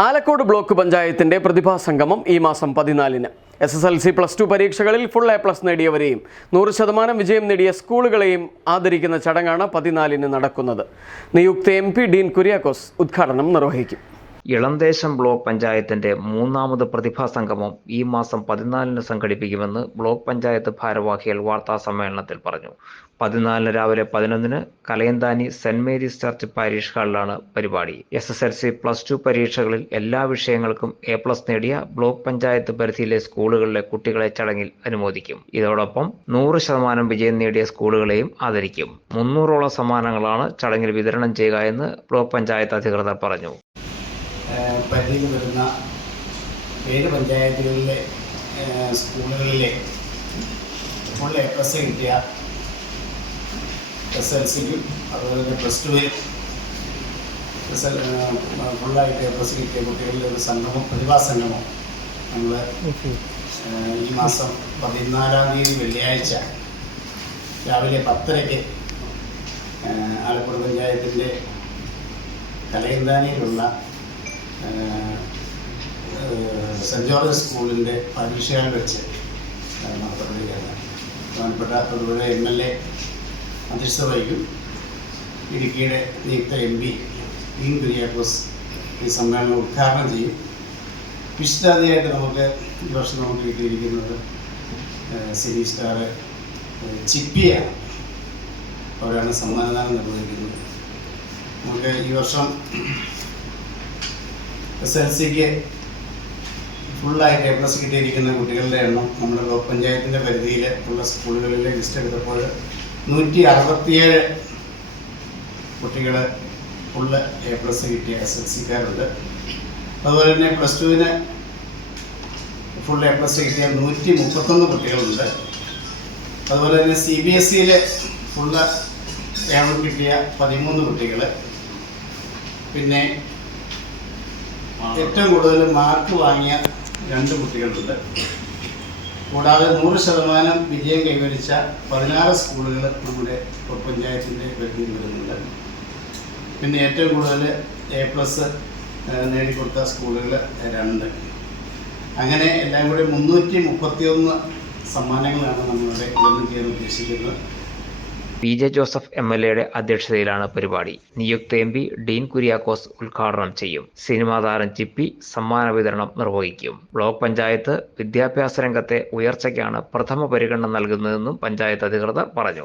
Alakode block പഞ്ചായത്തിന്റെ പ്രതിഭാ സംഗമം ഈ മാസം പതിനാലിന്. S S L C plus two പരീക്ഷകളിൽ ഫുൾ എ പ്ലസ് നേടിയവരെയും നൂറ് ശതമാനം വിജയം നേടിയ സ്കൂളുകളെയും ആദരിക്കുന്ന ചടങ്ങാണ് പതിനാലിന് നടക്കുന്നത്. നിയുക്ത എം പി ഡീൻ കുര്യാക്കോസ് ഉദ്ഘാടനം നിർവഹിക്കും. ഇളന്തേശം ബ്ലോക്ക് പഞ്ചായത്തിന്റെ മൂന്നാമത് പ്രതിഭാ സംഗമം ഈ മാസം പതിനാലിന് സംഘടിപ്പിക്കുമെന്ന് ബ്ലോക്ക് പഞ്ചായത്ത് ഭാരവാഹികൾ വാർത്താ സമ്മേളനത്തിൽ പറഞ്ഞു. പതിനാലിന് രാവിലെ പതിനൊന്നിന് Kalayanthani saint Mary's church parish ഹാളിലാണ് പരിപാടി. S S L C plus two പരീക്ഷകളിൽ എല്ലാ വിഷയങ്ങൾക്കും എ പ്ലസ് നേടിയ ബ്ലോക്ക് പഞ്ചായത്ത് പരിധിയിലെ സ്കൂളുകളിലെ കുട്ടികളെ ചടങ്ങിൽ അനുമോദിക്കും. ഇതോടൊപ്പം നൂറ് ശതമാനം വിജയം നേടിയ സ്കൂളുകളെയും ആദരിക്കും. മുന്നൂറോളം സമ്മാനങ്ങളാണ് ചടങ്ങിൽ വിതരണം ചെയ്യുക എന്ന് ബ്ലോക്ക് പഞ്ചായത്ത് അധികൃതർ പറഞ്ഞു. പരിധിയിൽ വരുന്ന ഏഴ് പഞ്ചായത്തുകളിലെ സ്കൂളുകളിലെ ഫുൾ എ പ്ലസ് കിട്ടിയ എസ് എൽ സിക്കും അതുപോലെ തന്നെ പ്ലസ് ടുവിൽ എസ് എൽ ഫുള്ളായിട്ട് എ പ്ലസ് കിട്ടിയ കുട്ടികളുടെ ഒരു സംഗമം പ്രതിഭാ സംഗമം നമ്മൾ ഈ മാസം പതിനാലാം തീയതി വെള്ളിയാഴ്ച രാവിലെ പത്തരയ്ക്ക് ആലപ്പുഴ പഞ്ചായത്തിന്റെ കലയന്താനിയിലുള്ള സെന്റ് ജോർജ് സ്കൂളിന്റെ പരീക്ഷകൾ വെച്ച് നടത്തപ്പെടുകയാണ് ബഹുമാനപ്പെട്ട തൊടുപുഴ എം എൽ എ അധ്യക്ഷത വഹിക്കും ഇടുക്കിയുടെ നിയുക്ത എം പി ഡീൻ കുര്യാക്കോസ് ഈ സമ്മേളനം ഉദ്ഘാടനം ചെയ്യും. വിശിഷ്ടാതിയായിട്ട് നമുക്ക് ഈ വർഷം നമുക്ക് കിട്ടിയിരിക്കുന്നത് സിനി സ്റ്റാർ ചിപ്പിയാണ് അവരാണ് സമ്മാനദാനം നിർവഹിക്കുന്നത്. നമുക്ക് ഈ വർഷം എസ് എൽ സിക്ക് ഫുള്ളായിട്ട് എ പ്ലസ് കിട്ടിയിരിക്കുന്ന കുട്ടികളുടെ എണ്ണം നമ്മുടെ ബ്ലോക്ക് പഞ്ചായത്തിന്റെ പരിധിയിൽ ഉള്ള സ്കൂളുകളിലെ ലിസ്റ്റ് എടുത്തപ്പോൾ നൂറ്റി അറുപത്തിയേഴ് കുട്ടികൾ ഫുള്ള് എ പ്ലസ് കിട്ടിയ എസ് എൽ സിക്കാരുണ്ട് അതുപോലെ തന്നെ പ്ലസ് ടുവിന് ഫുൾ എ പ്ലസ് കിട്ടിയ നൂറ്റി മുപ്പത്തൊന്ന് കുട്ടികളുണ്ട്. അതുപോലെ തന്നെ സി ബി എസ് സിയിൽ ഫുള്ള് എ കിട്ടിയ പതിമൂന്ന് കുട്ടികൾ പിന്നെ ഏറ്റവും കൂടുതൽ മാർക്ക് വാങ്ങിയ രണ്ട് കുട്ടികളുണ്ട്. കൂടാതെ നൂറ് ശതമാനം വിജയം കൈവരിച്ച പതിനാറ് സ്കൂളുകൾ നമ്മുടെ പഞ്ചായത്തിന്റെ പരിധിയിൽ വരുന്നുണ്ട്. പിന്നെ ഏറ്റവും കൂടുതൽ എ പ്ലസ് നേടിക്കൊടുത്ത സ്കൂളുകൾ രണ്ട്. അങ്ങനെ എല്ലാം കൂടി മുന്നൂറ്റി മുപ്പത്തിയൊന്ന് സമ്മാനങ്ങളാണ് നമ്മളുടെ ഗവൺമെന്റ് ചെയ്യാൻ ഉദ്ദേശിക്കുന്നത്. P J Joseph M L എയുടെ അധ്യക്ഷതയിലാണ് പരിപാടി. നിയുക്ത എം പി ഡീൻ കുര്യാക്കോസ് ഉദ്ഘാടനം ചെയ്യും. സിനിമാ താരം ചിപ്പി സമ്മാന വിതരണം നിർവഹിക്കും. ബ്ലോക്ക് പഞ്ചായത്ത് വിദ്യാഭ്യാസ രംഗത്തെ ഉയർച്ചയ്ക്കാണ് പ്രഥമ പരിഗണന നൽകുന്നതെന്നും പഞ്ചായത്ത് അധികൃതർ പറഞ്ഞു.